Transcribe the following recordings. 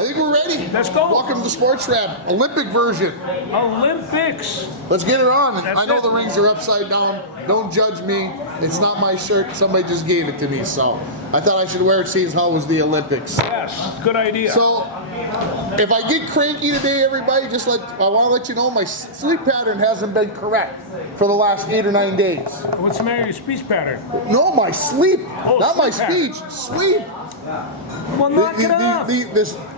I think we're ready. Let's go. Welcome to the Sports Wrap, Olympic version. Olympics. Let's get it on. That's I know it. the rings are upside down. Don't judge me. It's not my shirt. Somebody just gave it to me, so I thought I should wear it seeing how it was the Olympics. Yes, good idea. So, if I get cranky today, everybody, I want to let you know my sleep pattern hasn't been correct for the last 8 or 9 days. What's the matter with your speech pattern? No, my sleep, Oh, not my sleep pattern. speech. Sleep. Well, knock it off.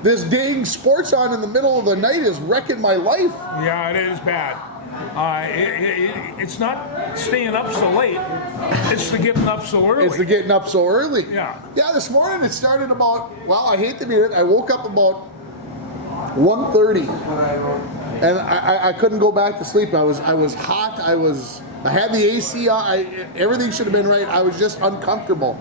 This dang sports on in the middle of the night is wrecking my life. Yeah, it is bad. It's not staying up so late. It's the getting up so early. It's the getting up so early. Yeah. Yeah, this morning it started about, well, I hate to be it, I woke up about 1:30, and I couldn't go back to sleep. I was hot. I had the AC on. Everything should have been right. I was just uncomfortable.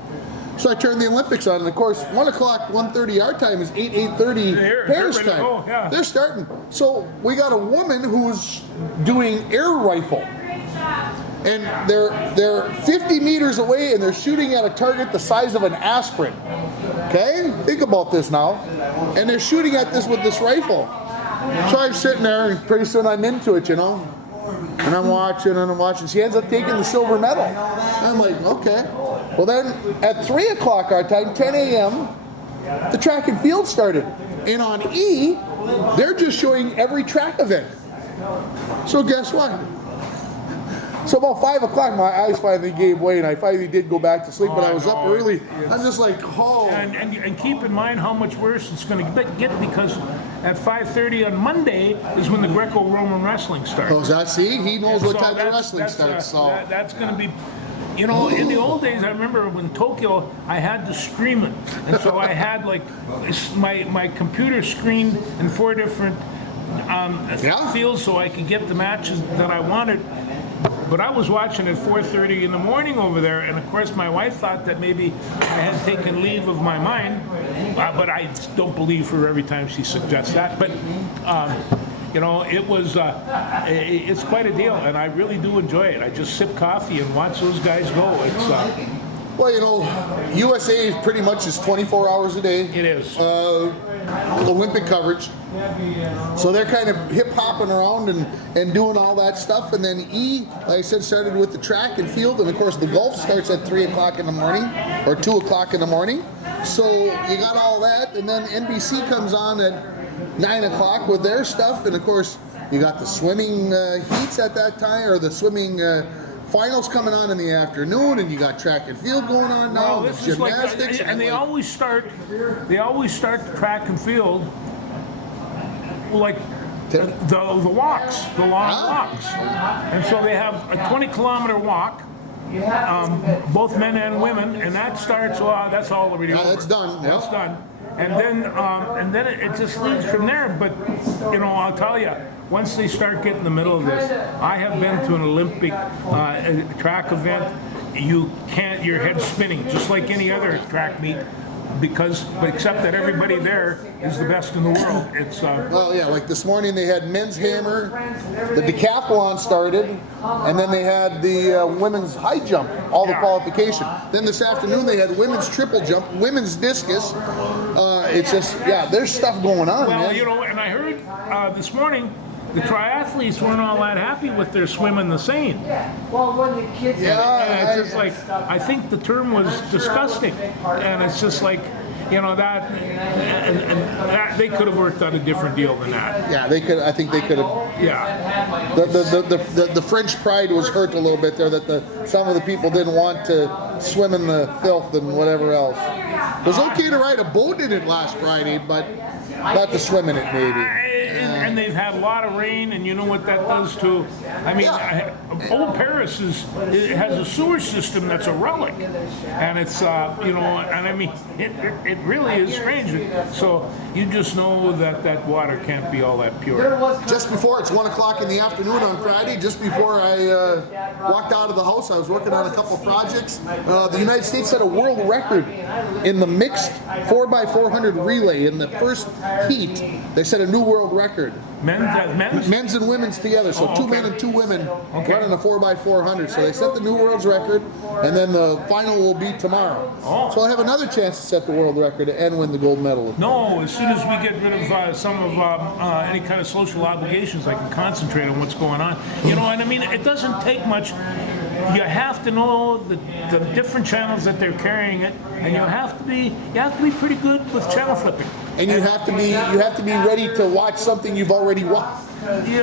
So I turned the Olympics on, and of course, 1 o'clock, 1:30 our time is 8:30 Paris ready to time. go, yeah. They're starting. So we got a woman who's doing air rifle, and they're 50 meters away, and they're shooting at a target the size of an aspirin. Okay, think about this now, and they're shooting at this with this rifle. So I'm sitting there, and pretty soon I'm into it, you know. And I'm watching and I'm watching. She ends up taking the silver medal. And I'm like, okay. Well, then at 3 o'clock our time, 10 a.m., the track and field started. And on E, they're just showing every track event. So guess what? So about 5 o'clock, my eyes finally gave way, and I finally did go back to sleep, but I was up early. I'm just like, oh. And keep in mind how much worse it's going to get, because at 5:30 on Monday is when the Greco-Roman wrestling starts. Oh, is that, see? He knows what So type of wrestling starts. So. That's going to be, you know, in the old days, I remember when Tokyo, I had to stream it. And so I had like my computer screened in 4 different fields so I could get the matches that I wanted. But I was watching at 4:30 in the morning over there, and of course my wife thought that maybe I had taken leave of my mind, but I don't believe her every time she suggests that. But you know, it was it's quite a deal, and I really do enjoy it. I just sip coffee and watch those guys go. It's well, you know, USA pretty much is 24 hours a day. it is. Olympic coverage. So they're kind of hip-hopping around and doing all that stuff. And then E, like I said, started with the track and field. And of course, the golf starts at 3 o'clock in the morning or 2 o'clock in the morning. So you got all that. And then NBC comes on at 9 o'clock with their stuff. And of course, you got the swimming heats at that time, or the swimming finals coming on in the afternoon, and you got track and field going on now, Well, this is gymnastics, like, and they always start the track and field like the walks, the long walks, and so they have a 20-kilometer walk, both men and women, and that starts. Well, that's all already over. that's done. That's Yep. done, and then it just leads from there. But you know, I'll tell you, once they start getting in the middle of this, I have been to an Olympic track event. You can't, your head's spinning, just like any other track meet, but except that everybody there is the best in the world. It's Well, yeah, like this morning they had men's hammer, the decathlon started, and then they had the women's high jump, all the qualification. Then this afternoon they had women's triple jump, women's discus. It's just, yeah, there's stuff going on, well, man. you know, and I heard this morning the triathletes weren't all that happy with their swim in the Seine. Well, when the kids. And it's just like, I think the term was disgusting, and it's just like, you know, that they could have worked out a different deal than that. Yeah, they could. I think they could have. Yeah. The French pride was hurt a little bit there. That some of the people didn't want to swim in the filth and whatever else. It was okay to ride a boat in it last Friday, but not to swim in it maybe. And they've had a lot of rain, and you know what that does to. I mean, old Paris has a sewer system that's a relic, and it's you know, and I mean, it really is strange. So you just know that water can't be all that pure. Just before, it's 1 o'clock in the afternoon on Friday, just before I walked out of the house, I was working on a couple projects. The United States set a world record in the mixed 4x400 relay in the first heat. They set a new world record. Men's and women's together, so two men and two women running a 4x400. So they set the new world's record, and then the final will be tomorrow. So I'll have another chance to set the world record and win the gold medal. No, as soon as we get rid of some of any kind of social obligations, I can concentrate on what's going on. You know, and I mean, it doesn't take much. You have to know the different channels that they're carrying it, and you have to be pretty good with channel flipping. And you have to be ready to watch something you've already watched. You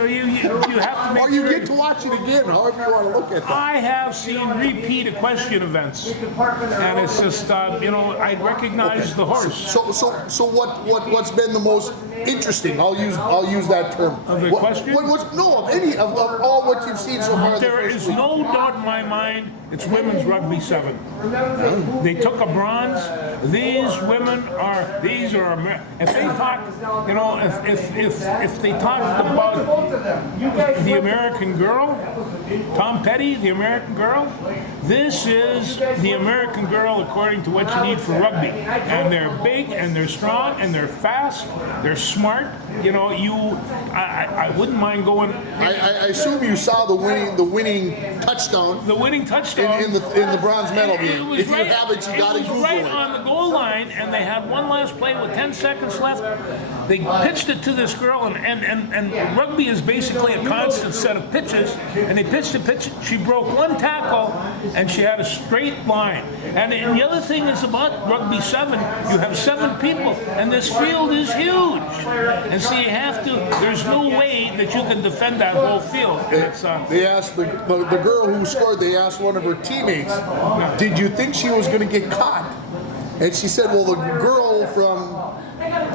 have to make Or you sure get to watch it again, however you want to look at that. I have seen repeat equestrian events, and it's just I recognize the horse. So what's been the most interesting? I'll use that term. Of equestrian? Of all what you've seen so far. There is no doubt in my mind it's women's rugby 7. They took a bronze. These are if they talk, if they talk about the American girl, Tom Petty, the American girl, this is the American girl according to what you need for rugby. And they're big and they're strong and they're fast, they're smart. I wouldn't mind going. I assume you saw the winning touchdown. The winning touchdown in the bronze medal game. If you haven't, you got to Google it. It was right on the goal line, and they had one last play with 10 seconds left. They pitched it to this girl, and rugby is basically a constant set of pitches. And they pitched a pitch. She broke one tackle, and she had a straight line. And the other thing is about rugby 7, you have 7 people, and this field is huge. And so you have to. There's no way that you can defend that whole field. They asked the girl who scored. They asked one of her teammates, "Did you think she was going to get caught?" And she said, "Well, the girl from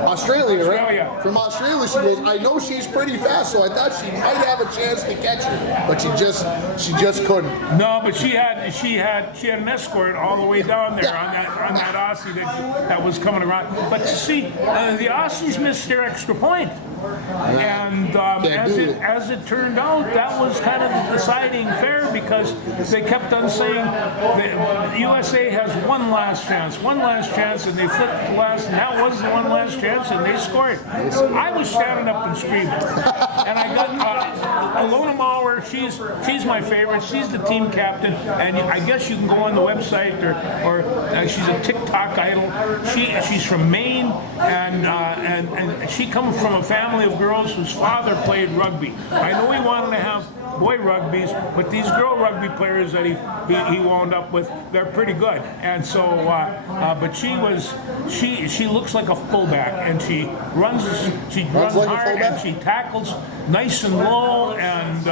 Australia, right? From Australia, she goes, I know she's pretty fast, so I thought she might have a chance to catch her, but she just couldn't." No, but she had an escort all the way down there on that Aussie that was coming around. But you see, the Aussies missed their extra point. And as it turned out, that was kind of the deciding fair, because they kept on saying the USA has one last chance, and they flipped the last, and that was the one last chance, and they scored. I was standing up and screaming, and I got Alona Maurer. She's my favorite. She's the team captain, and I guess you can go on the website or she's a TikTok idol. She's from Maine, and she comes from a family of girls whose father played rugby. I know he wanted to have boy rugbies, but these girl rugby players that he wound up with, they're pretty good. And so, but she looks like a fullback, and she runs like hard, and she tackles nice and low, and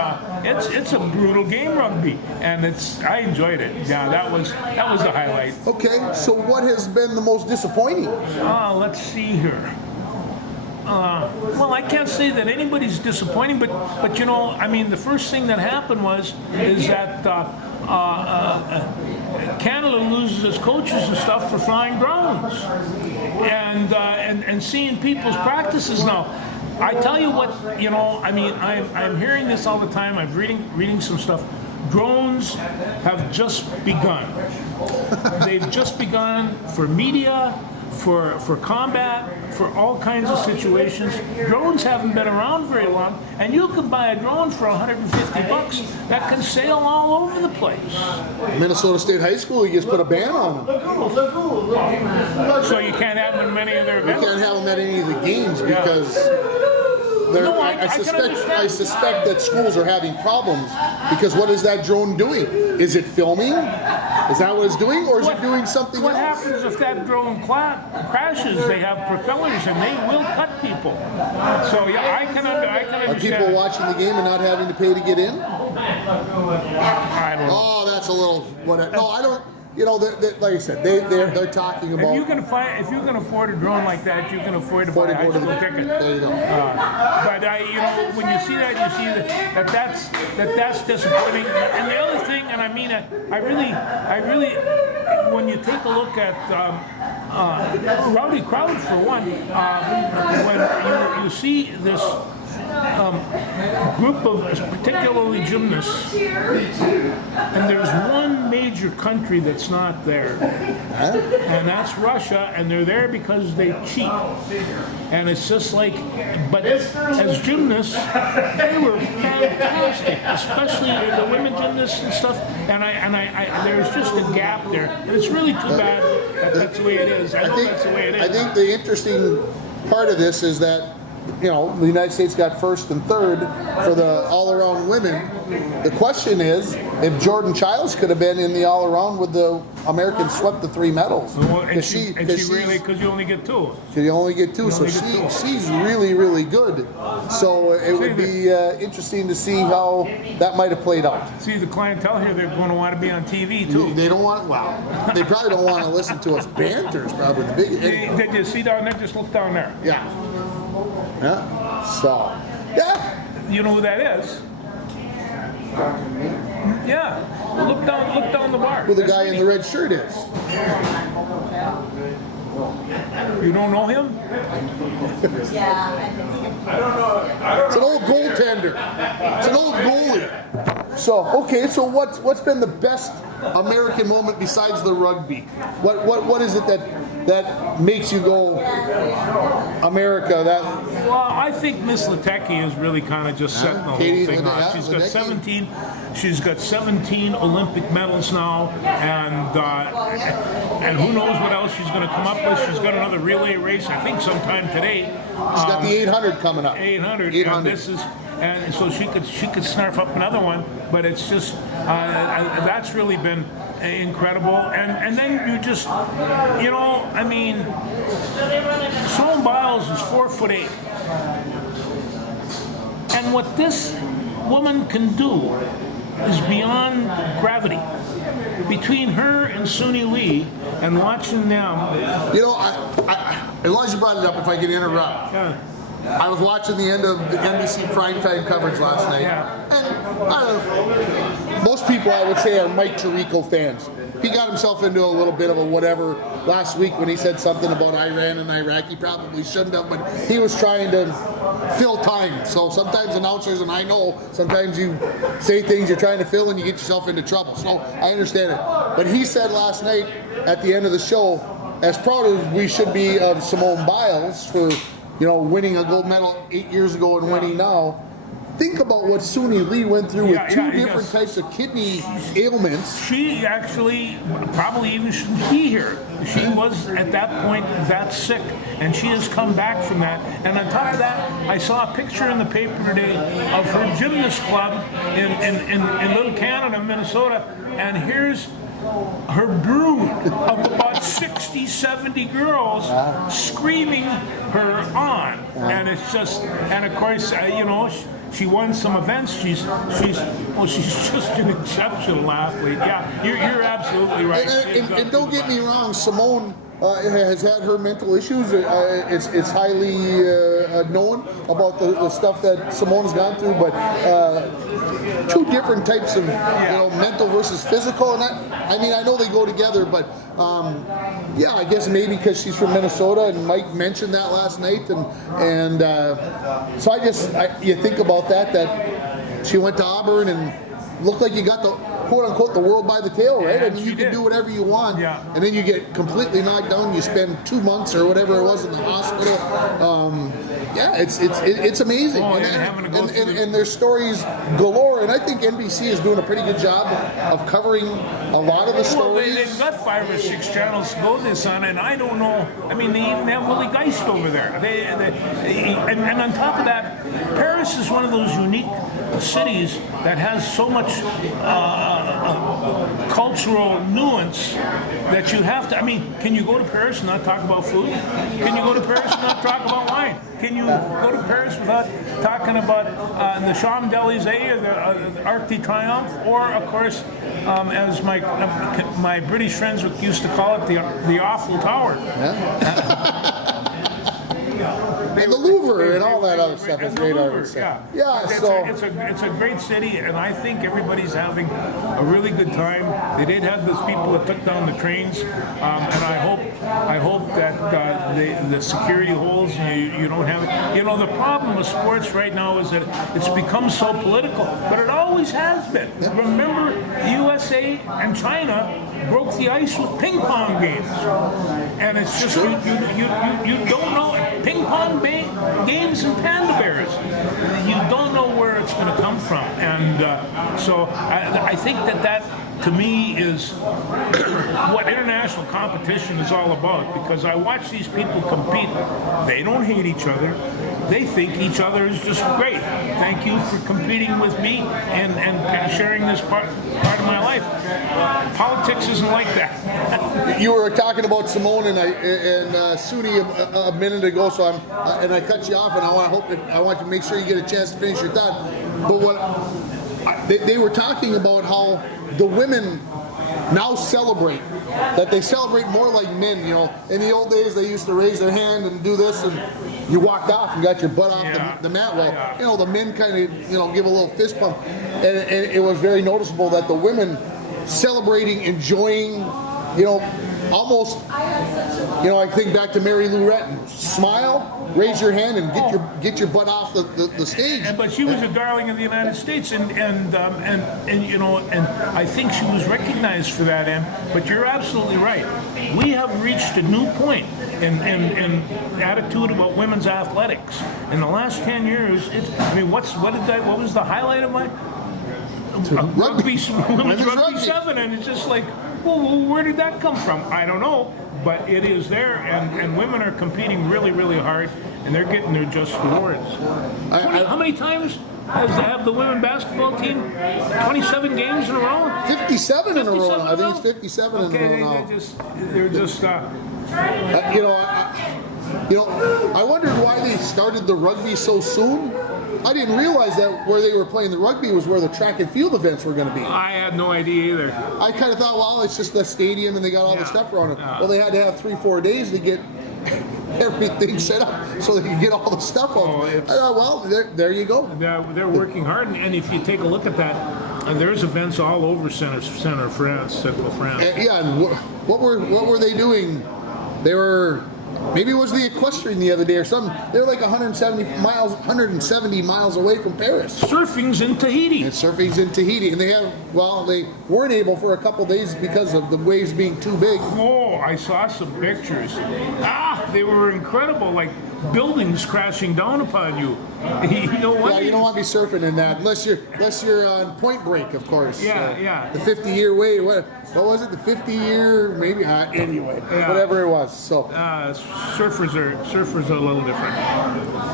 it's a brutal game, rugby, and I enjoyed it. Yeah, that was the highlight. Okay, so what has been the most disappointing? Let's see here. Well, I can't say that anybody's disappointing, but I mean, the first thing that happened is that Canada loses its coaches and stuff for flying drones, and seeing people's practices now. I tell you what, I mean, I'm hearing this all the time. I'm reading some stuff. Drones have just begun. They've just begun for media, for combat, for all kinds of situations. Drones haven't been around very long, and you can buy a drone for $150 that can sail all over the place. Minnesota State High School, you just put a ban on them. So you can't have them in many of their events? You can't have them at any of the games because I suspect that schools are having problems, because what is that drone doing? Is it filming? Is that what it's doing, or is it doing something else? What happens if that drone crashes? They have propellers, and they will cut people. So yeah, I can understand. Are people watching the game and not having to pay to get in? I don't know. Oh, that's a little. No, I don't. Like I said, they're talking about. If you can afford a drone like that, you can afford to buy a high school ticket. There you go. But when you see that, you see that's disappointing. And the other thing, and I mean, I really, when you take a look at Rowdy Crowd for one, when you see this group of particularly gymnasts, and there's one major major country that's not there, and that's Russia, and they're there because they cheat. And it's just like, but as gymnasts, they were fantastic, especially the women gymnasts and stuff. And there's just a gap there. And it's really too bad that that's the way it is. I know that's the way it is. I think the interesting part of this is that, you know, the United States got first and third for the all-around women. The question is, if Jordan Childs could have been in the all-around, would the Americans swept the 3 medals? Well, and she really, because you only get 2. You only get 2, so she's really, really good. So it would be interesting to see how that might have played out. See, the clientele here, they're going to want to be on TV too. They don't want, well, they probably don't want to listen to us banters, probably the big. Did you see down there? Just look down there. Yeah. Yeah. So, yeah. You know who that is? Yeah. Look down the bar. Who the guy in the red shirt is? You don't know him? It's an old goaltender. It's an old goalie. So, okay, so what's been the best American moment besides the rugby? What is it that makes you go America? Well, I think Miss Letecky is really kind of just setting the whole thing off. She's got 17 Olympic medals now, and who knows what else she's going to come up with. She's got another relay race, I think, sometime today. She's got the 800 coming up. 800. And so she could snarf up another one, but it's just that's really been incredible. And then you just, you know, I mean, Simone Biles is 4'8", and what this woman can do is beyond gravity. Between her and Suni Lee, and watching them, you know, as long as you brought it up, if I can interrupt. I was watching the end of the NBC primetime coverage last night, and I don't know, most people I would say are Mike Tirico fans. He got himself into a little bit of a whatever last week when he said something about Iran and Iraq. He probably shouldn't have, but he was trying to fill time. So sometimes announcers, and I know sometimes you say things you're trying to fill and you get yourself into trouble. So I understand it. But he said last night at the end of the show, as proud as we should be of Simone Biles for, you know, winning a gold medal 8 years ago and winning now, think about what Suni Lee went through with two different types of kidney ailments. She actually probably even shouldn't be here. She was at that point that sick, and she has come back from that. And on top of that, I saw a picture in the paper today of her gymnast club in Little Canada, Minnesota, and here's her brood of about 60, 70 girls screaming her on. And it's just, and of course, you know, she won some events. She's just an exceptional athlete. Yeah, you're absolutely right. And don't get me wrong, Simone has had her mental issues. It's highly known about the stuff that Simone's gone through, but two different types of, you know, mental versus physical. And I mean, I know they go together, but yeah, I guess maybe because she's from Minnesota, and Mike mentioned that last night, and so you think about that she went to Auburn and looked like you got the quote unquote the world by the tail, right? I mean, you can do whatever you want, and then you get completely knocked down. You spend 2 months or whatever it was in the hospital. Yeah, it's amazing, and there's stories galore. And I think NBC is doing a pretty good job of covering a lot of the stories. Well, they've got 5 or 6 channels to go this on, and I don't know. I mean, they even have Willie Geist over there. And on top of that, Paris is one of those unique cities that has so much cultural nuance that you have to. I mean, can you go to Paris and not talk about food? Can you go to Paris and not talk about wine? Can you go to Paris without talking about the Champs-Élysées or the Arc de Triomphe, or, of course, as my British friends used to call it, the Eiffel Tower? And the Louvre and all that other stuff is great art. It's a great city, and I think everybody's having a really good time. They did have those people that took down the trains, and I hope that the security holds. You don't have it. You know, the problem with sports right now is that it's become so political, but it always always has been. Remember, the USA and China broke the ice with ping pong games, and it's just you don't know ping pong games and panda bears. You don't know where it's going to come from, and so I think that to me is what international competition is all about, because I watch these people compete. They don't hate each other. They think each other is just great. Thank you for competing with me and sharing this part of my life. Politics isn't like that. You were talking about Simone and Sudi a minute ago, so I cut you off, and I want to make sure you get a chance to finish your thought. But they were talking about how the women now celebrate, that they celebrate more like men. In the old days they used to raise their hand and do this, and you walked off and got your butt off the mat. Well, the men kind of give a little fist pump, and it was very noticeable that the women celebrating, enjoying, almost, I think back to Mary Lou Retton. Smile, raise your hand, and get your butt off the stage. But she was a darling of the United States, and I think she was recognized for that. But you're absolutely right. We have reached a new point in attitude about women's athletics. In the last 10 years, what was the highlight of my women's rugby 7, and it's just like, well, where did that come from? I don't know, but it is there, and women are competing really, really hard, and they're getting their just rewards. How many times have the women basketball team? 27 games in a row? 57 in a row. I think it's 57 in a row now. They're just. I wondered why they started the rugby so soon. I didn't realize that where they were playing the rugby was where the track and field events were going to be. I had no idea either. I kind of thought, well, it's just the stadium and they got all the stuff around it. Well, they had to have 3-4 days to get everything set up so they could get all the stuff on. Well, there you go. They're working hard, and if you take a look at that, there's events all over Central France, Central France. And what were they doing? They were. Maybe it was the equestrian the other day or something. They were like 170 miles away from Paris. Surfing's in Tahiti. And surfing's in Tahiti, and they weren't able for a couple days because of the waves being too big. Oh, I saw some pictures. They were incredible, like buildings crashing down upon you. You know what? Yeah, you don't want to be surfing in that unless you're on Point Break, of course. Yeah. The 50-year wave. What was it? The 50-year, maybe. Anyway, whatever it was. So surfers are a little different.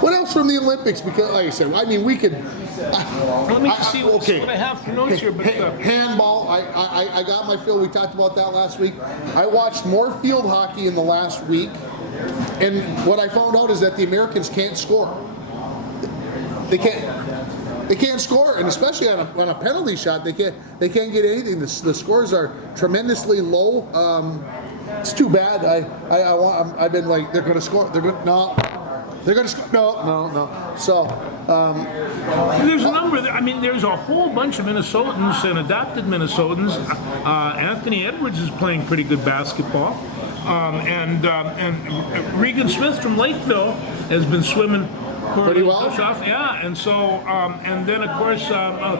What else from the Olympics? Because, like I said, we could. Let me see what I have for notes here. But handball. I got my fill. We talked about that last week. I watched more field hockey in the last week, and what I found out is that the Americans can't score. They can't score, and especially on a penalty shot, they can't get anything. The scores are tremendously low. It's too bad. I've been like, they're going to score. They're going to score. No. So there's a number. There's a whole bunch of Minnesotans and adopted Minnesotans. Anthony Edwards is playing pretty good basketball, and Regan Smith from Lakeville has been swimming pretty well. Yeah, and so and then of course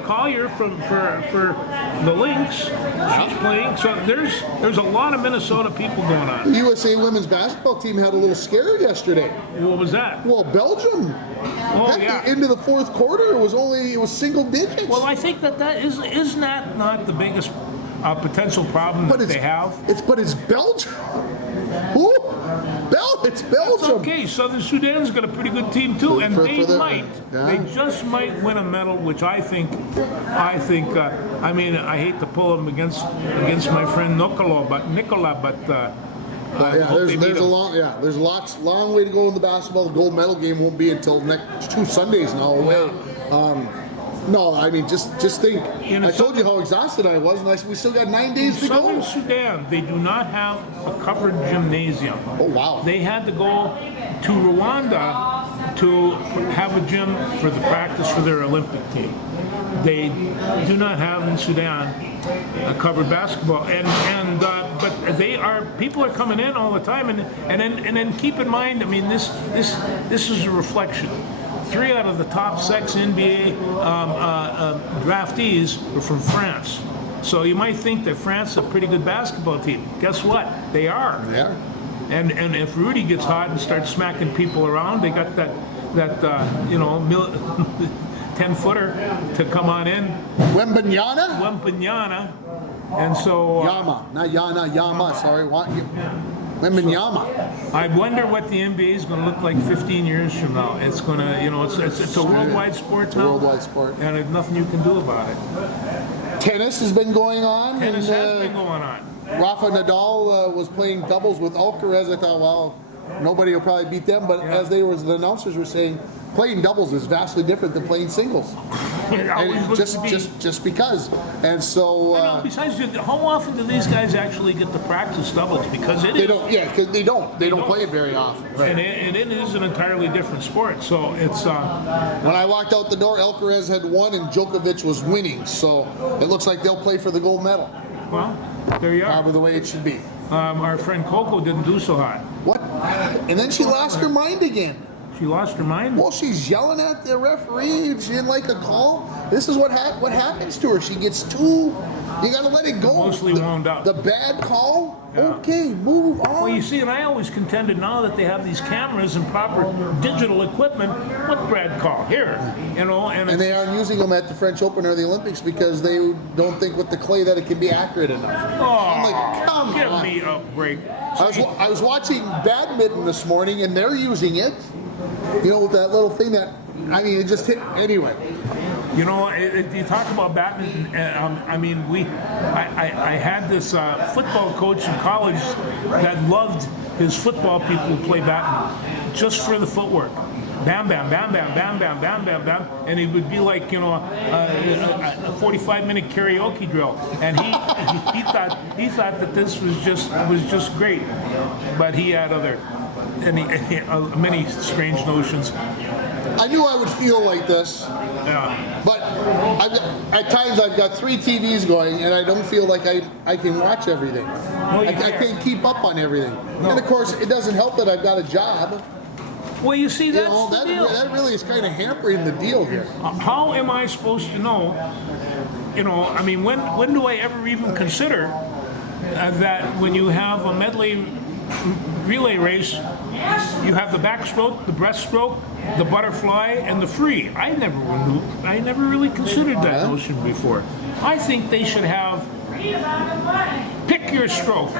Collier for the Lynx, she's playing. So there's a lot of Minnesota people going on. The USA women's basketball team had a little scare yesterday. What was that? Well, Belgium. Into the fourth quarter, it was single digits. Well, I think that is not the biggest potential problem that they have. It's Belgium. Who? It's Belgium. It's okay. Southern Sudan's got a pretty good team too, and they just might win a medal, which I think. I hate to pull them against my friend Nicola, but there's a long way to go in the basketball. The gold medal game won't be until next 2 Sundays now away. Just think. I told you how exhausted I was, and we still got 9 days to go. Southern Sudan, they do not have a covered gymnasium. Oh, wow. They had to go to Rwanda to have a gym for the practice for their Olympic team. They do not have in Sudan a covered basketball, but people are coming in all the time, and then keep in mind, this is a reflection. three out of the top 6 NBA draftees were from France. So you might think that France is a pretty good basketball team. Guess what? They are. Yeah. And if Rudy gets hot and starts smacking people around, they got that 10-footer to come on in. Wembanyama? Wembanyama. And so Yama, not Yana, Yama. Sorry, Wembanyama. I wonder what the NBA is going to look like 15 years from now. It's going to, it's a worldwide sport now. Worldwide sport. And there's nothing you can do about it. Tennis has been going on. Tennis and, has been going on. Rafa Nadal was playing doubles with Alcaraz. I thought, well, nobody will probably beat them. But as the announcers were saying, playing doubles is vastly different than playing singles. And just because. And so. Besides, how often do these guys actually get to practice doubles? Because they don't. Yeah, because they don't play it very often. Right. And it is an entirely different sport. So it's. When I walked out the door, Alcaraz had won and Djokovic was winning. So it looks like they'll play for the gold medal. Well, there you are. Probably the way it should be. Our friend Coco didn't do so hot. What? And then she lost her mind again. She lost her mind? Well, she's yelling at the referee. She didn't like a call. This is what happens to her. She gets too. You got to let it go. Mostly wound up. The bad call. Yeah. Okay, move on. Well, you see, and I always contended now that they have these cameras and proper digital equipment. What Brad call here? And they aren't using them at the French Open or the Olympics because they don't think with the clay that it can be accurate enough. Oh, I'm like, come give on. me a break. I was watching badminton this morning, and they're using it. With that little thing that, it just hit. Anyway. You talk about badminton. I had this football coach in college that loved his football people who play badminton just for the footwork. Bam, bam, bam, bam, bam, bam, bam, bam, bam, and it would be like a 45-minute karaoke drill. And he thought that this was just great, but he had many strange notions. I knew I would feel like this. Yeah. But at times I've got 3 TVs going, and I don't feel like I can watch everything. I can't keep up on everything. No. And of course, it doesn't help that I've got a job. Well, you see, that's the deal. That really is kind of hampering the deal here. How am I supposed to know? When do I ever even consider that when you have a medley relay race, you have the backstroke, the breaststroke, the butterfly, and the free? I never really considered that notion before. I think they should have pick your stroke.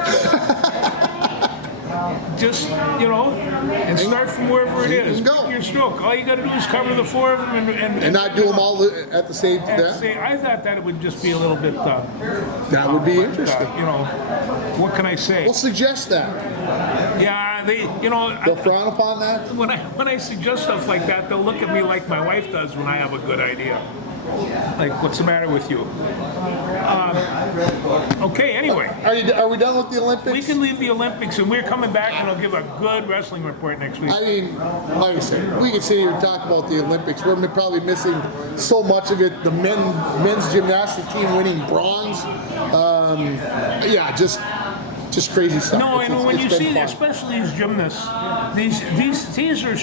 Just, and start from wherever it is. Pick your stroke. All you got to do is cover the 4 of them and not do them all at the same time. I thought that it would just be a little bit. That would be interesting. What can I say? We'll suggest that. Yeah, they'll frown upon that. When I suggest stuff like that, they'll look at me like my wife does when I have a good idea. Like, what's the matter with you? Okay, anyway. Are we done with the Olympics? We can leave the Olympics, and we're coming back, and I'll give a good wrestling report next week. Like I said, we can sit here and talk about the Olympics. We're probably missing so much of it. The men's gymnastics team winning bronze. Just crazy stuff. No, and when you see, especially these gymnasts, these are,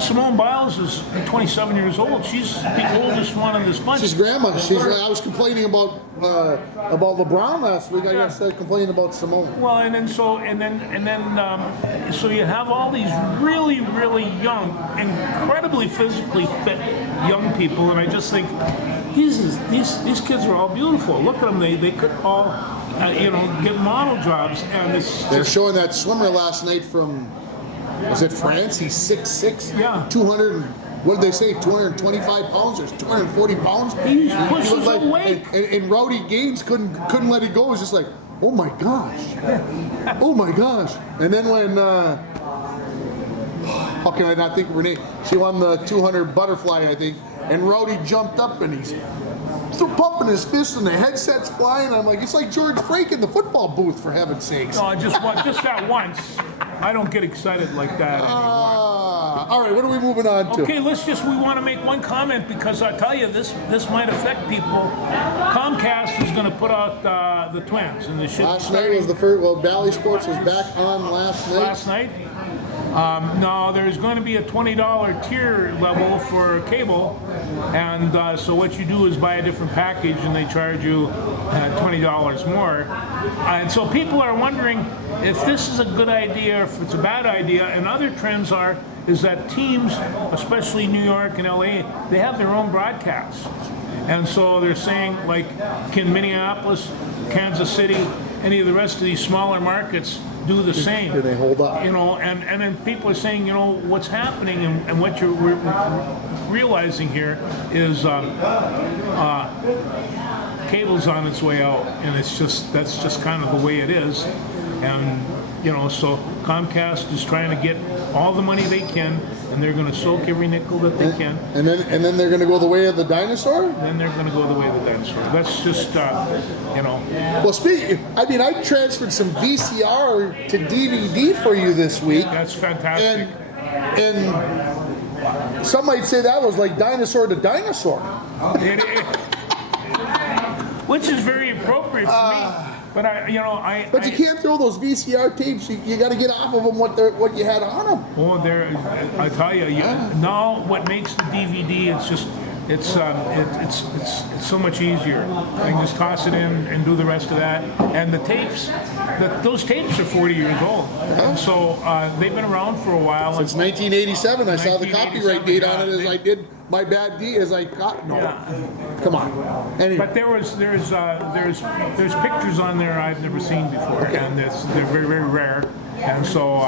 Simone Biles is 27 years old. She's the oldest one of this bunch. She's grandma. I was complaining about LeBron last week. I guess complaining about Simone. Well, so you have all these really, really young, incredibly physically fit young people, and I just think these kids are all beautiful. Look at them. They could all. Get model jobs, and they're showing that swimmer last night from, was it France? He's 6'6". Yeah. 200. What did they say? 225 pounds or 240 pounds? He pushes away. And Rowdy Gaines couldn't let it go. It was just like, oh my gosh, oh my gosh. And then when how can I not think of her name? She won the 200 butterfly, I think, and Rowdy jumped up and he's pumping his fists and the headset's flying. I'm like, it's like George Frank in the football booth, for heaven's sakes. No, just that once. I don't get excited like that anymore. All right, what are we moving on to? Okay, we want to make one comment because I tell you, this might affect people. Comcast is going to put out the Twins. And last night was the first, Bally Sports was back on last night. No, there's going to be a $20 tier level for cable, and so what you do is buy a different package, and they charge you $20 more. And so people are wondering if this is a good idea or if it's a bad idea. And other trends is that teams, especially New York and LA, they have their own broadcasts. And so they're saying, like, can Minneapolis, Kansas City, any of the rest of these smaller markets do the same? Can they hold up? You know, and then people are saying, you know, what's happening and what you're realizing here is cable's on its way out, and that's just kind of the way it is. And you know, so Comcast is trying to get all the money they can, and they're going to soak every nickel that they can. And then they're going to go the way of the dinosaur? Then they're going to go the way of the dinosaur. That's just, you know. Well, I transferred some VCR to DVD for you this week. That's fantastic. And some might say that was like dinosaur to dinosaur. Which is very appropriate for me. But But you can't throw those VCR tapes. You got to get off of them what you had on them. Oh, I tell you, now what makes the DVD? It's so much easier. I can just toss it in and do the rest of that. And the tapes, those tapes are 40 years old, and so they've been around for a while. Since 1987, I saw the copyright date on it as I did my bad deed as I got. No, come on. Anyway. But there's pictures on there I've never seen before, and they're very, very rare. And so,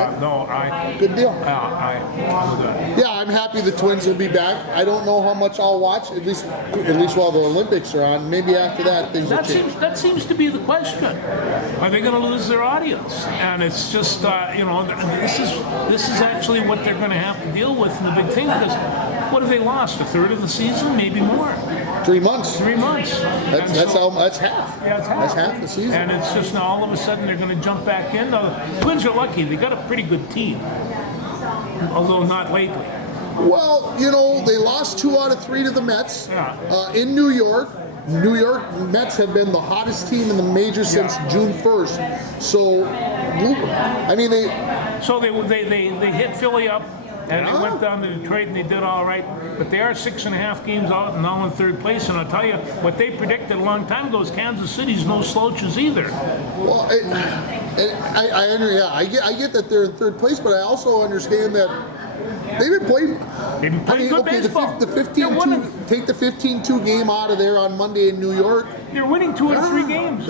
good deal. Yeah, I'm happy the Twins will be back. I don't know how much I'll watch, at least while the Olympics are on. Maybe after that, things will change. That seems to be the question. Are they going to lose their audience? And it's just, this is actually what they're going to have to deal with in the big thing, because what have they lost? A third of the season? Maybe more. 3 months. 3 months. That's half. Yeah, it's half. That's half the season. And it's just now all of a sudden they're going to jump back in. The Twins are lucky. They got a pretty good team, although not lately. Well, they lost 2 out of 3 to the Mets in New York. New York Mets have been the hottest team in the major since June 1st. So, I mean, they hit Philly up. And they went down to Detroit and they did all right. But they are 6.5 games out and now in third place. And I'll tell you, what they predicted a long time ago is Kansas City's no slouches either. Well, I get that they're in third place, but I also understand that they've been playing good baseball. The 15-2, take the 15-2 game out of there on Monday in New York. They're winning 2 out of 3 games.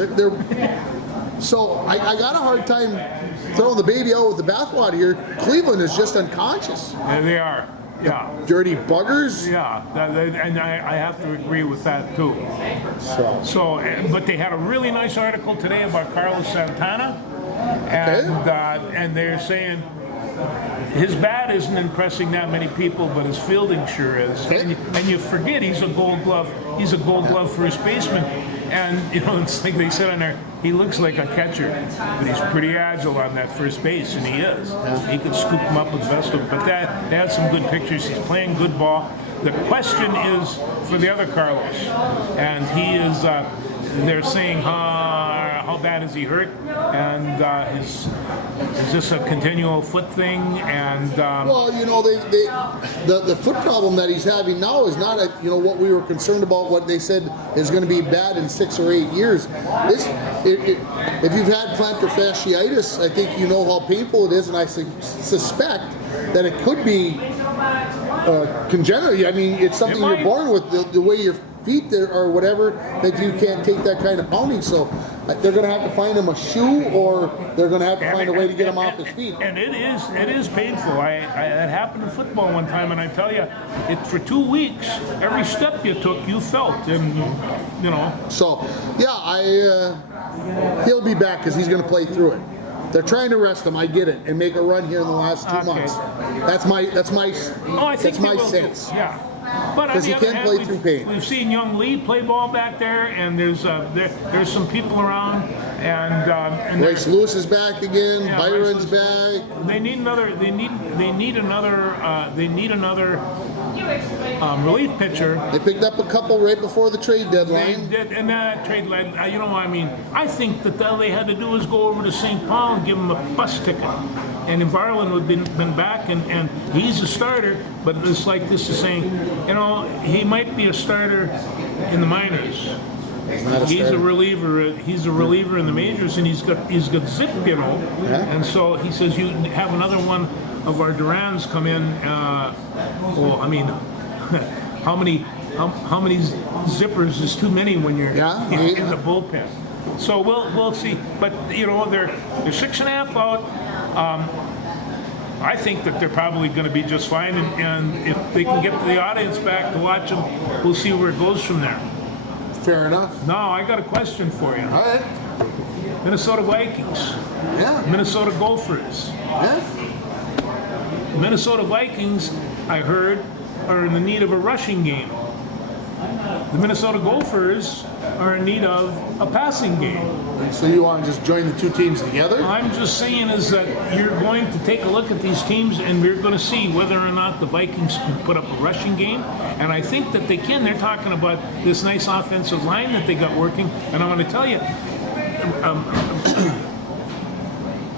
So I got a hard time throwing the baby out with the bathwater here. Cleveland is just unconscious. Yeah, they are. Yeah. Dirty buggers. Yeah, and I have to agree with that too. But they had a really nice article today about Carlos Santana, and they're saying his bat isn't impressing that many people, but his fielding sure is. And you forget he's a Gold Glove. He's a Gold Glove first baseman. And it's like they said on there, he looks like a catcher, but he's pretty agile on that first base, and he is. He could scoop him up with the best of them. But they had some good pictures. He's playing good ball. The question is for the other Carlos, and he is. They're saying, how bad is he hurt? And is this a continual foot thing? And well, the foot problem that he's having now is not what we were concerned about. What they said is going to be bad in 6 or 8 years. If you've had plantar fasciitis, I think you know how painful it is, and I suspect that it could be congenital. I mean, it's something you're born with. The way your feet there or whatever, that you can't take that kind of pounding. So they're going to have to find him a shoe, or they're going to have to find a way to get him off his feet. And it is painful. That happened in football one time, and I tell you, for 2 weeks, every step you took, you felt, and So he'll be back because he's going to play through it. They're trying to rest him. I get it, and make a run here in the last 2 months. That's my sense. Yeah. But because he can't play through pain. We've seen young Lee play ball back there, and there's some people around, and Royce Lewis is back again. Yeah, Byron's back. They need another relief pitcher. They picked up a couple right before the trade deadline. They did, and that trade led. I think that all they had to do was go over to St. Paul and give them a bus ticket. and if Varland had been back, and he's a starter, but it's like this is saying, you know, he might be a starter in the minors. He's a reliever. He's a reliever in the majors, and he's got zip, you know. Yeah. And so he says you have another one of our Durans come in. Well, I mean, how many zippers is too many when you're in the bullpen? So we'll see. But you know, they're 6.5 out. I think that they're probably going to be just fine, and if they can get the audience back to watch them, we'll see where it goes from there. Fair enough. Now, I got a question for you. All right. Minnesota Vikings, Yeah. Minnesota Gophers. Yeah. The Minnesota Vikings, I heard, are in the need of a rushing game. The Minnesota Gophers are in need of a passing game. So you want to just join the two teams together? I'm just saying is that you're going to take a look at these teams, and we're going to see whether or not the Vikings can put up a rushing game. And I think that they can. They're talking about this nice offensive line that they got working. And I'm going to tell you,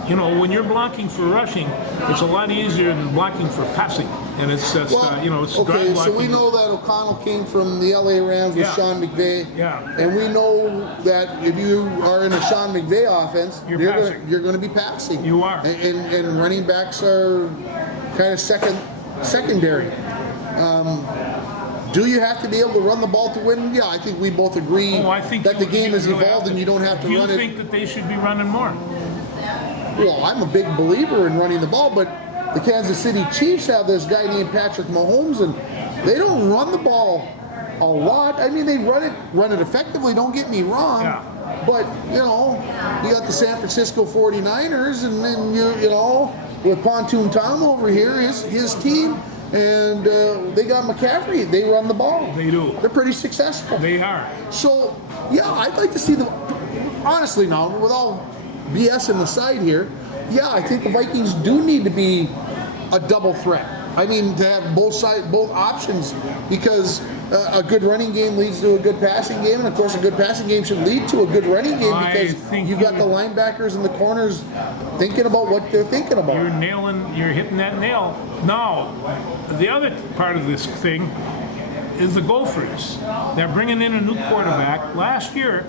you know, when you're blocking for rushing, it's a lot easier than blocking for passing. And it's just, you know, it's okay, drive blocking. so we know that O'Connell came from the LA Rams with Yeah. Sean McVay. Yeah. And we know that if you are in a Sean McVay offense, You're you're passing. going to be passing. You are. And running backs are kind of secondary. Do you have to be able to run the ball to win? Yeah, I think we both agree I think that the game has really evolved and you don't have to you run it. think that they should be running more? Well, I'm a big believer in running the ball, but the Kansas City Chiefs have this guy named Patrick Mahomes, and they don't run the ball a lot. I mean, they run it effectively, don't get me wrong. Yeah. But, you know, you got the San Francisco 49ers, and then, you know, with Pontoon Tom over here, his team, and they got McCaffrey. They run the ball. They do. They're pretty successful. They are. So, yeah, I'd like to see honestly now, with all BS in the side here, yeah, I think the Vikings do need to be a double threat. I mean, to have both options, because a good running game leads to a good passing game, and of course a good passing game should lead to a good running game, because you've got the linebackers and the corners thinking about what they're thinking about. You're hitting that nail. Now, the other part of this thing is the Gophers. They're bringing in a new quarterback. Last year,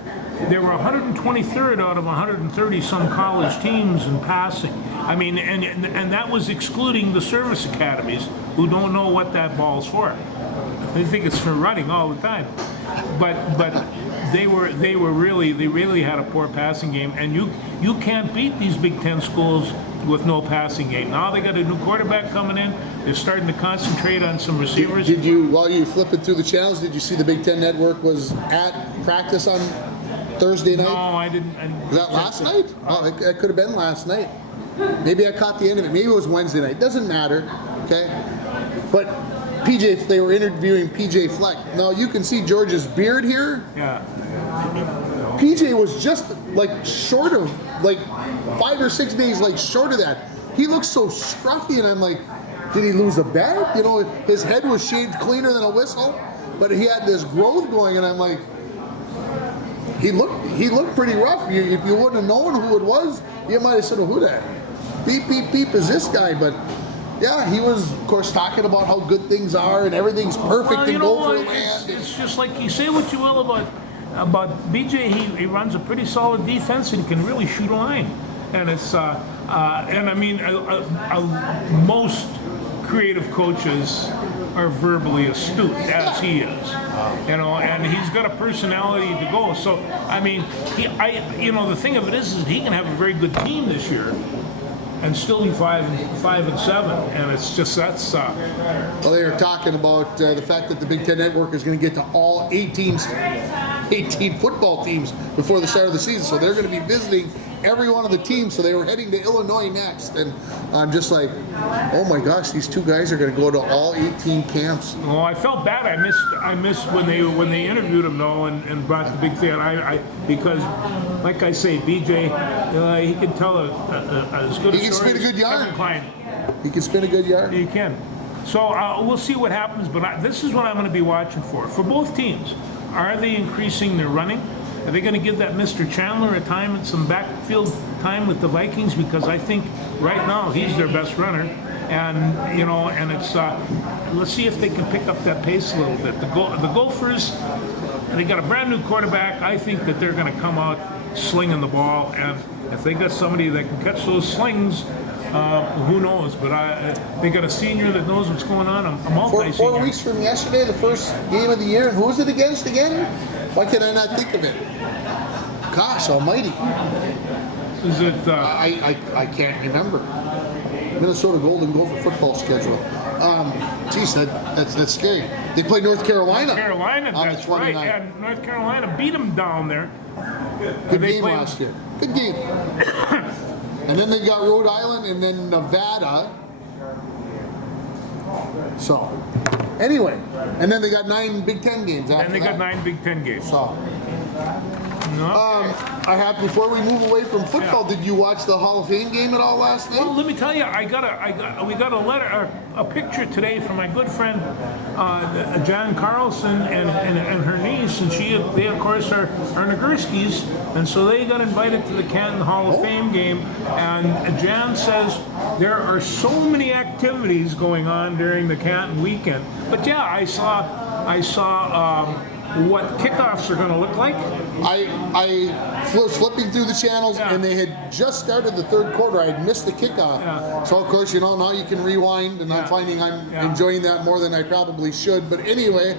they were 123rd out of 130 some college teams in passing. I mean, and that was excluding the service academies, who don't know what that ball's for. They think it's for running all the time. But they really had a poor passing game, and you can't beat these Big Ten schools with no passing game. Now they got a new quarterback coming in. They're starting to concentrate on some receivers. Did you, while you flipping through the channels, did you see the Big Ten Network was at practice on Thursday night? No, I didn't. Was that last night? Oh, it could have been last night. Maybe I caught the end of it. Maybe it was Wednesday night. Doesn't matter. Okay. But they were interviewing PJ Fleck. Now you can see George's beard here. Yeah. PJ was just like short of, like 5 or 6 days like short of that. He looks so scruffy, and I'm like, did he lose a bet? You know, his head was shaved cleaner than a whistle, but he had this growth going, and I'm like, he looked pretty rough. If you wouldn't have known who it was, you might have said, who that? Beep, beep, beep is this guy? But yeah, he was, of course, talking about how good things are and everything's perfect in Gopher land. It's just like, you say what you will about BJ. He runs a pretty solid defense, and he can really shoot a line. And it's and I mean, most creative coaches are verbally astute, as he is, you know, and he's got a personality to go. So I mean, the thing of it is he can have a very good team this year and still be 5-7, and it's just that's. Well, they were talking about the fact that the Big Ten Network is going to get to all 18 football teams before the start of the season, so they're going to be visiting every one of the teams. So they were heading to Illinois next, and I'm just like, oh my gosh, these two guys are going to go to all 18 camps. Well, I felt bad. I missed when they interviewed him though, and brought the big thing. Because, like I say, BJ, he can tell as good a story. He can spin a good yard. Kevin Klein. He can spin a good yard. He can. So we'll see what happens. But this is what I'm going to be watching for both teams. Are they increasing their running? Are they going to give that Mr. Chandler a time and some backfield time with the Vikings? Because I think right now he's their best runner, and you know, and it's let's see if they can pick up that pace a little bit. The Gophers, they got a brand new quarterback. I think that they're going to come out slinging the ball, and if they got somebody that can catch those slings, who knows? But they got a senior that knows what's going on. A multi-senior. 4 weeks from yesterday, the first game of the year. Who was it against again? Why can I not think of it? Gosh almighty. Is it? I can't remember. Minnesota Golden Gopher football schedule. Geez, that's scary. They played North Carolina. Carolina, on that's the right. 29th. And North Carolina beat them down there. Good game last year. Good game. And then they got Rhode Island and then Nevada. So, anyway, and then they got 9 Big Ten games after And they that. got 9 Big Ten games. So, No. I have, before we move away from football, Yeah. did you watch the Hall of Fame game at all last night? Well, let me tell you, we got a letter, a picture today from my good friend Jan Carlson and her niece, and they of course are Nagurskis, and so they got invited to the Canton Hall of Fame game. And Jan says there are so many activities going on during the Canton weekend. But yeah, I saw what kickoffs are going to look like. I was flipping through the channels, Yeah. and they had just started the third quarter. I had missed the kickoff. Yeah. So, of course, you know, now you can rewind, and I'm Yeah. finding I'm Yeah. enjoying that more than I probably should. But anyway,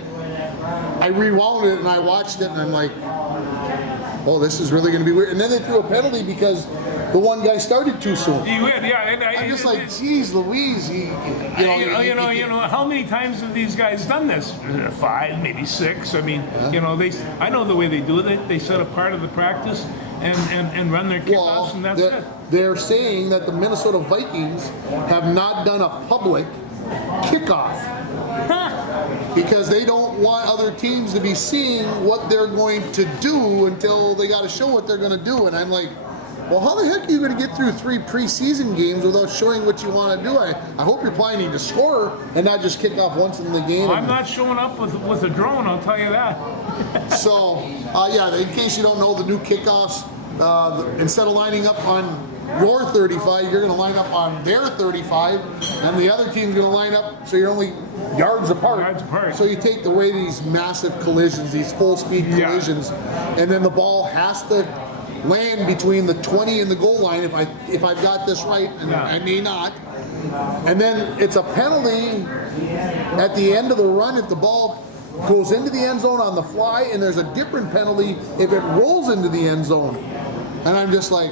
I rewound it, and I watched it, and I'm like, oh, this is really going to be weird. And then they threw a penalty because the one guy started too soon. You win, yeah. And I'm just like, geez, Louise, you know, How many times have these guys done this? 5, maybe 6. I mean, I know the way they do it. They set a part of the practice and run their kickoffs, and that's it. They're saying that the Minnesota Vikings have not done a public kickoff because they don't want other teams to be seeing what they're going to do until they got to show what they're going to do. And I'm like, well, how the heck are you going to get through 3 preseason games without showing what you want to do? I hope you're planning to score and not just kick off once in the game. I'm not showing up with a drone, I'll tell you that. So, yeah, in case you don't know, the new kickoffs, instead of lining up on your 35, you're going to line up on their 35, and the other team's going to line up so you're only yards apart. Yards apart. So you take away these massive collisions, these full-speed Yeah. collisions, and then the ball has to land between the 20 and the goal line if I've got this right, and Yeah. I may not. And then it's a penalty at the end of the run if the ball goes into the end zone on the fly, and there's a different penalty if it rolls into the end zone. And I'm just like,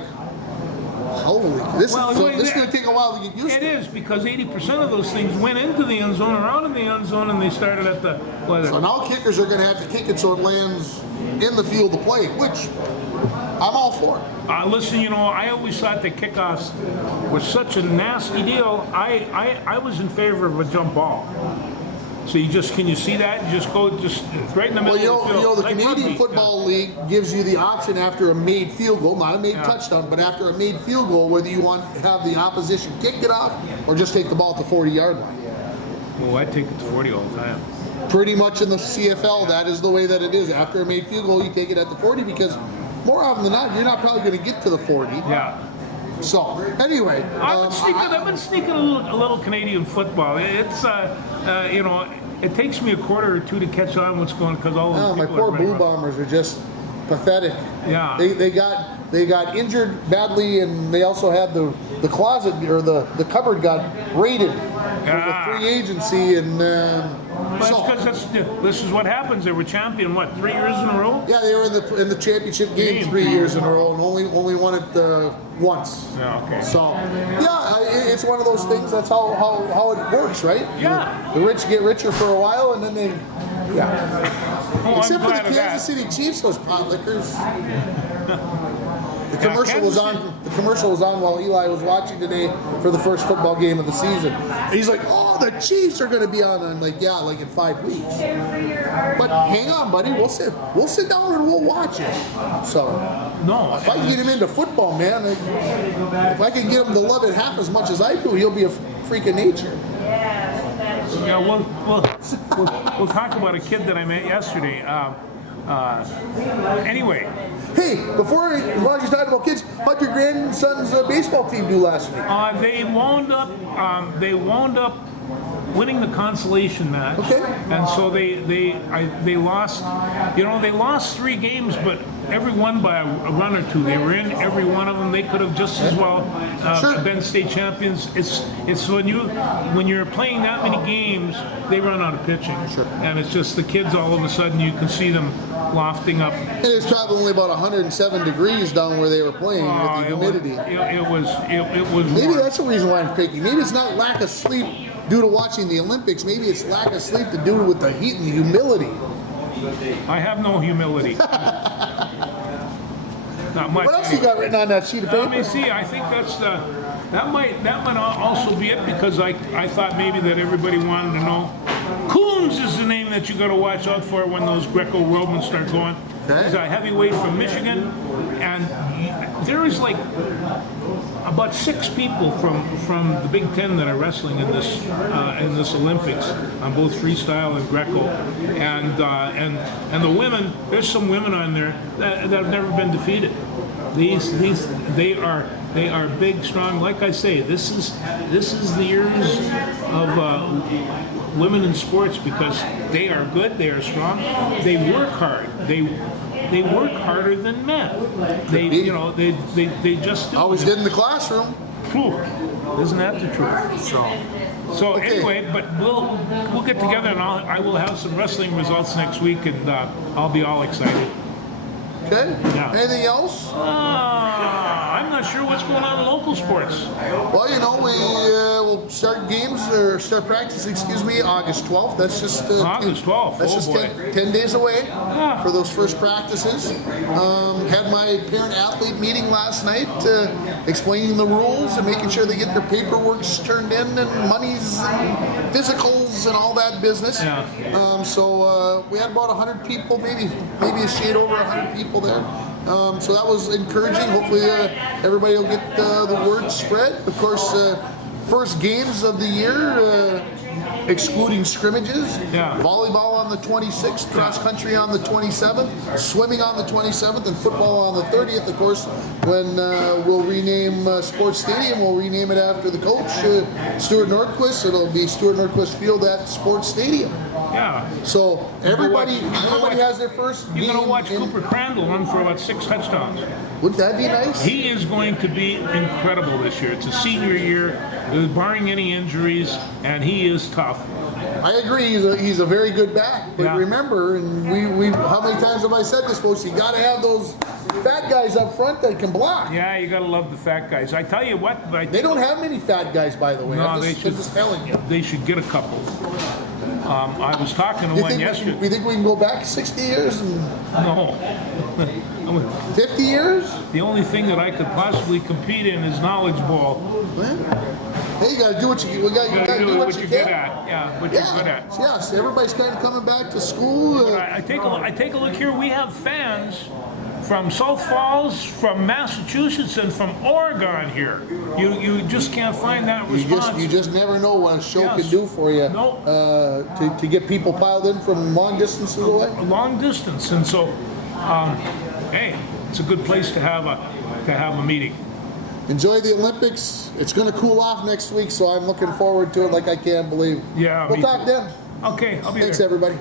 holy, this is going to take a while to get used It to. is, because 80% of those things went into the end zone or out of the end zone, and they started at the So now kickers are going to have to kick it so it lands in the field of play, which I'm all for. Listen, I always thought that kickoffs was such a nasty deal. I was in favor of a jump ball. So can you see that? You just go right in the middle Well, of the field. the like Canadian rugby. Football League gives you the option after a made field goal, not a made touchdown, but after a made field goal, whether you want to have the opposition kick it off or just take the ball at the 40-yard line. Well, I take it to 40 all the time. Pretty much in the CFL, that is the way that it is. After a made field goal, you take it at the 40 because more often than not, you're not probably going to get to the 40. Yeah. So, anyway. I've been sneaking a little Canadian football. It's, it takes me a quarter or two to catch on what's going on because all those my people poor are Blue Bombers are just pathetic. Yeah. They got injured badly, and they also had the closet or the cupboard got raided for the free agency, and this is what happens. They were champion, 3 years in a row? yeah, they were in the championship game 3 years in a row, and only won it once. Yeah, okay. So yeah, it's one of those things. That's how it works, right? Yeah. The rich get richer for a while, and then they Oh, except I'm for the glad of Kansas that. City Chiefs, those pot lickers. The commercial was on. The commercial was on while Eli was watching today for the first football game of the season. And he's like, "Oh, the Chiefs are going to be on." And I'm like, "Yeah, like in 5 weeks." But hang on, buddy. We'll sit down and we'll watch it. So No. if I can get him into football, man, if I can get him to love it half as much as I do, he'll be a freak of nature. Yeah, we'll talk about a kid that I met yesterday. Anyway, Hey, before as long as you're talking about kids, how'd your grandson's baseball team do last week? they wound up winning the consolation match. Okay. And so they lost. You know, they lost 3 games, but every one by a run or 2. They were in every one of them. They could have just as well Sure. been state champions. It's when you're playing that many games, they run out of pitching. Sure. And it's just the kids all of a sudden you can see them lofting up. And it's probably only about 107 degrees down where they were playing with the humidity. It was Maybe warm. that's the reason why I'm cranky. Maybe it's not lack of sleep due to watching the Olympics. Maybe it's lack of sleep to do with the heat and the humidity. I have no humility. Not much. What else you got written on that sheet of Let me paper? see. I think that might also be it, because I thought maybe that everybody wanted to know. Coons is the name that you got to watch out for when those Greco-Roman start going. Okay. He's a heavyweight from Michigan, and there is like about 6 people from the Big Ten that are wrestling in this Olympics on both freestyle and Greco, and the women. There's some women on there that have never been defeated. They are big, strong. Like I say, this is the years of women in sports, because they are good, they are strong, they work hard, they work harder than men. They just do. Always did in the classroom. Phew. Isn't that the truth? So Okay. anyway, but we'll get together, and I will have some wrestling results next week, and I'll be all excited. Okay. Yeah. Anything else? I'm not sure what's going on in local sports. Well, you know, we will start games or start practice. Excuse me, August 12th. That's just August 12th. That's Oh, just boy. 10 days away Yeah. for those first practices. Had my parent-athlete meeting last night, explaining the rules and making sure they get their paperwork turned in and monies and physicals and all that business. Yeah. So we had about 100 people, maybe a shade over 100 people there. So that was encouraging. Hopefully everybody will get the word spread. Of course, first games of the year, excluding scrimmages. Yeah. Volleyball on the 26th, cross country on the 27th, swimming on the 27th, and football on the 30th. Of course, when we'll rename Sports Stadium, we'll rename it after the coach, Stuart Nordquist. It'll be Stuart Nordquist Field at Sports Stadium. Yeah. So everybody watch- has their first You're game. going to watch in- Cooper Crandall run for about 6 touchdowns. Wouldn't that be nice? He is going to be incredible this year. It's a senior year, barring any injuries, and he is tough. I agree. He's a very good back. But Yeah. remember, and we how many times have I said this, folks? You got to have those fat guys up front that can block. Yeah, you got to love the fat guys. I tell you what, but I They think don't have many fat guys, by the way. No, I'm they just, should. I'm just telling you. they should get a couple. I was talking to You one think, yesterday. we think we can go back 60 years and No. 50 years? The only thing that I could possibly compete in is knowledge ball. Well, hey, you got to do what you got. You got to do what you you're good can. at. Yeah, what you're good Yeah. at. Yes. Everybody's kind of coming back to school. I take a look here. We have fans from South Falls, from Massachusetts, and from Oregon here. You just can't find that response. You just never know what a show Yes. can do for you. No. To get people piled in from long distances away. A long distance, and so hey, it's a good place to have a meeting. Enjoy the Olympics. It's going to cool off next week, so I'm looking forward to it like I can't believe. Yeah, We'll me talk too. then. Okay, I'll be Thanks, there. everybody.